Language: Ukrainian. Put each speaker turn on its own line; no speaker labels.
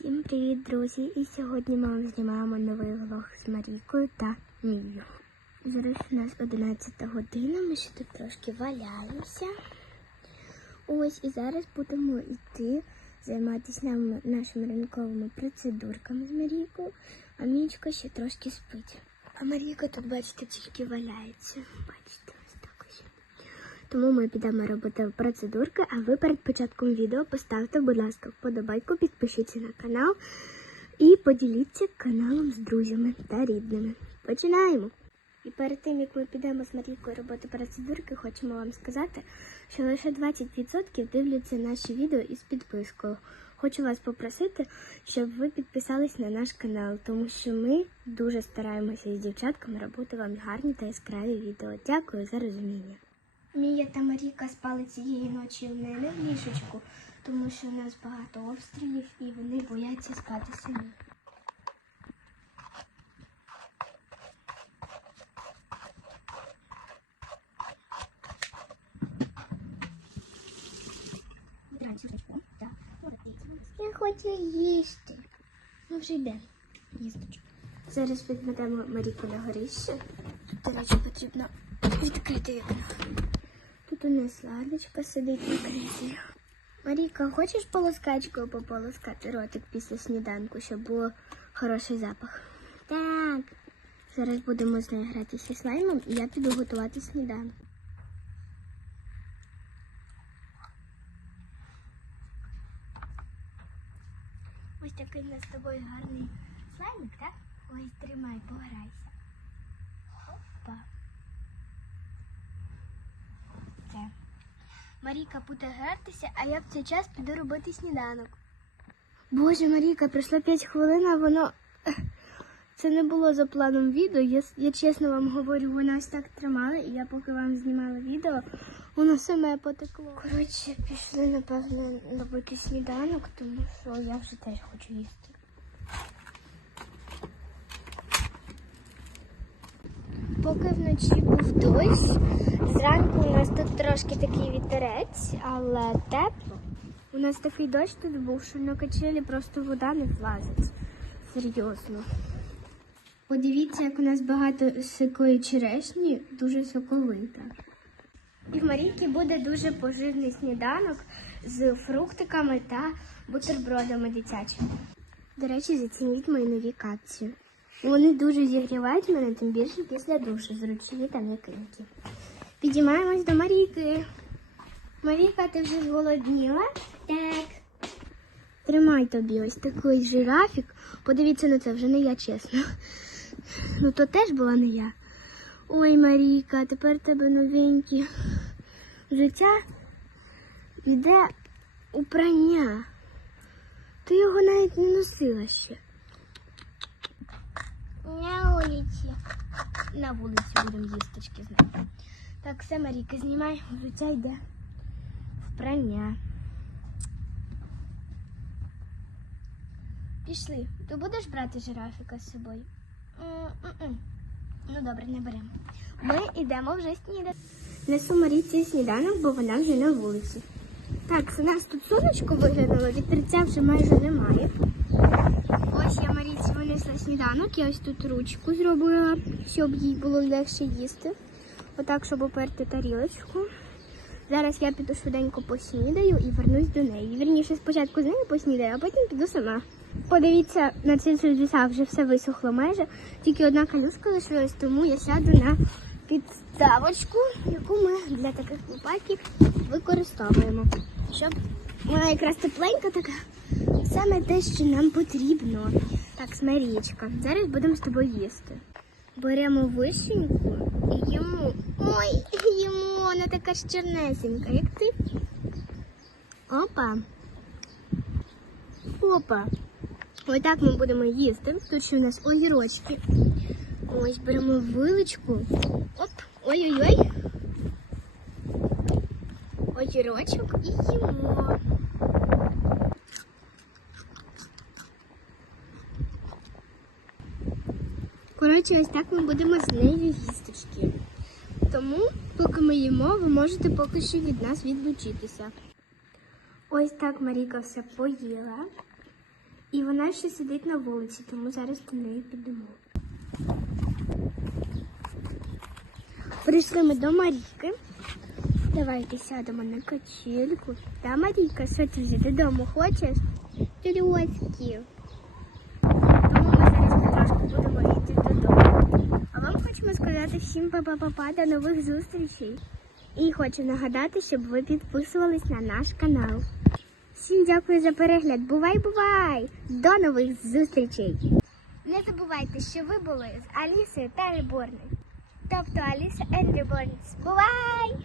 Всім привіт, друзі! І сьогодні ми вам знімаємо новий влог з Марійкою та Мією. Зараз у нас 11 година, ми ще тут трошки валяємося. Ось і зараз будемо йти займатися нашими ранковими процедурками з Марійкою, а Мієчка ще трошки спить. А Марійка тут, бачите, тільки валяється. Бачите. Тому ми підемо робити процедурки, а ви перед початком відео поставте, будь ласка, вподобайку, підпишіться на канал і поділіться каналом з друзями та рідними. Починаємо! І перед тим, як ми підемо з Марійкою робити процедурки, хочемо вам сказати, що лише 20% дивляться наші відео із підпискою. Хочу вас попросити, щоб ви підписались на наш канал, тому що ми дуже стараємося із дівчатками робити вам гарні та яскраві відео. Дякую за розуміння. Мія та Маріка спали цієї ночі в мене в ліжечку, тому що у нас багато обстрілів і вони бояться спати самі. Я хочу їсти. Ну вже йде. Їсточку. Зараз відведемо Маріку на горище. До речі, потрібно відкрити вікно. У нас ладочка сидить на кріслі. Маріка, хочеш полоскачкою пополоскати ротик після сніданку, щоб було хороший запах? Так. Зараз будемо з нею гратися слаймом, і я піду готувати сніданок. Ось такий у нас з тобою гарний слаймик, так? Ось тримай, пограйся. Опа. Все. Маріка буде гратися, а я в цей час піду робити сніданок. Боже, Маріка, пройшло 5 хвилин, а воно. Це не було за планом відео. Я, я чесно вам говорю, воно ось так тримала, і я поки вам знімала відео, воно саме потекло. Коротше, пішли, напевно, робити сніданок, тому що я вже теж хочу їсти. Поки вночі був дощ, зранку у нас тут трошки такий вітерець, але тепло. У нас такий дощ тут був, що на качелі просто вода не влазить. Серйозно. Подивіться, як у нас багато сикої черешні, дуже соковита. І в Марійки буде дуже поживний сніданок з фруктиками та бутербродами дитячими. До речі, зацініть мої нові капці. Вони дуже зігрівають мене, тим більше після душу, зручні та м'якенькі. Підіймаємось до Марійки. Марійка, ти вже зголодніла? Так. Тримай тобі ось такий жирафік. Подивіться на це, вже не я чесно. Ну то теж була не я. Ой, Марійка, тепер тебе новенькі. Життя йде у прання. Ти його навіть не носила ще. На вулиці. На вулиці будемо їсточки знати. Так, все, Марійка, знімай, життя йде в прання. Пішли. Ти будеш брати жирафіка з собою? М-м-м. Ну добре, не беремо. Ми йдемо вже снідати. Несу Марійці сніданок, бо вона вже на вулиці. Так, у нас тут сонечко виглянуло, вітерця вже майже немає. Ось я Марійці винесла сніданок, я ось тут ручку зробила, щоб їй було легше їсти. Отак, щоб оперти тарілочку. Зараз я піду швиденько поснідаю і вернусь до неї. Вірніше, спочатку з нею поснідаю, а потім піду сама. Подивіться, на цих чудесах вже все висохло майже. Тільки одна калюшка лишилась, тому я сяду на підставочку, яку ми для таких випадків використовуємо. Щоб вона якраз тепленька така. Саме те, що нам потрібно. Так, Смарічка, зараз будемо з тобою їсти. Беремо вишеньку і їмо. Ой, їмо, вона така ж чорнесенька, як ти. Опа. Опа. Ось так ми будемо їсти. Тут ще у нас огірочки. Ось беремо виличку. Оп, ой-ой-ой. Огірочок і їмо. Коротше, ось так ми будемо з нею їсточки. Тому, поки ми їмо, ви можете поки що від нас відлучитися. Ось так Маріка все поїла. І вона ще сидить на вулиці, тому зараз до неї підемо. Прийшли ми до Марійки. Давайте сядемо на качельку. Та Марійка, що ти вже додому хочеш? Трьоцьків. Тому ми зараз потрошку будемо йти додому. А вам хочемо сказати всім па-па-па-па, до нових зустрічей. І хочу нагадати, щоб ви підписувались на наш канал. Всім дякую за перегляд. Бувай, бувай! До нових зустрічей! Не забувайте, що ви були з Алісою та Реборною. Тобто Аліса Ендріборніс. Бувай!